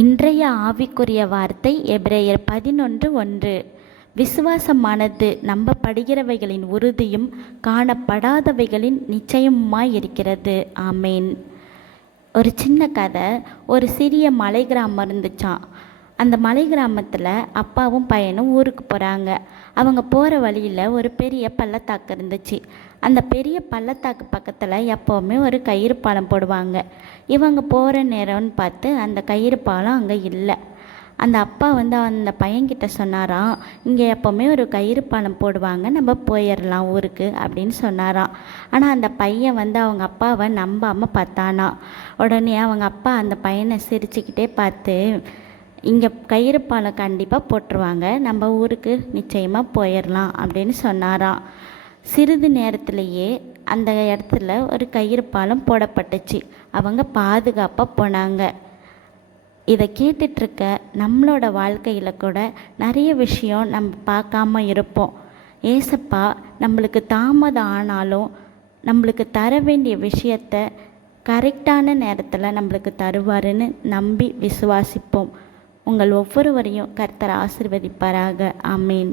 இன்றைய ஆவிக்குரிய வார்த்தை எபிரேயர் 11:1. விசுவாசமானது நம்பப்படுகிறவைகளின் உறுதியும் காணப்படாதவைகளின் நிச்சயமுமாயிருக்கிறது. ஆமேன். ஒரு சின்ன கதை. ஒரு சிறிய மலை கிராமம் இருந்துச்சான். அந்த மலை கிராமத்தில் அப்பாவும் பையனும் ஊருக்கு போகிறாங்க. அவங்க போகிற வழியில் ஒரு பெரிய பள்ளத்தாக்கு இருந்துச்சு. அந்த பெரிய பள்ளத்தாக்கு பக்கத்தில் எப்போவுமே ஒரு கயிறு பாலம் போடுவாங்க. இவங்க போகிற நேரம்னு பார்த்து அந்த கயிறு பாலம் அங்கே இல்லை. அந்த அப்பா அந்த பையன்கிட்ட சொன்னாராம், இங்கே எப்போவுமே ஒரு கயிறு பாலம் போடுவாங்க, நம்ம போயிடலாம் ஊருக்கு அப்படின்னு சொன்னாராம். ஆனால் அந்த பையன் அவங்க அப்பாவை நம்பாமல் பார்த்தானா. உடனே அவங்க அப்பா அந்த பையனை சிரிச்சுக்கிட்டே பார்த்து, இங்கே கயிறு பாலம் கண்டிப்பாக போட்டுருவாங்க, நம்ம ஊருக்கு நிச்சயமாக போயிடலாம் அப்படின்னு சொன்னாராம். சிறிது நேரத்திலேயே அந்த இடத்துல ஒரு கயிறு பாலம் போடப்பட்டுச்சு. அவங்க பாதுகாப்பாக போனாங்க. இதை கேட்டுட்ருக்க நம்மளோட வாழ்க்கையில் கூட நிறைய விஷயம் நம்ம பார்க்காம இருப்போம். ஏசப்பா நம்மளுக்கு தாமதம் ஆனாலும் நம்மளுக்கு தர வேண்டிய விஷயத்தை கரெக்டான நேரத்தில் நம்மளுக்கு தருவாருன்னு நம்பி விசுவாசிப்போம். உங்கள் ஒவ்வொருவரையும் கர்த்தர் ஆசீர்வதிப்பாராக. ஆமேன்.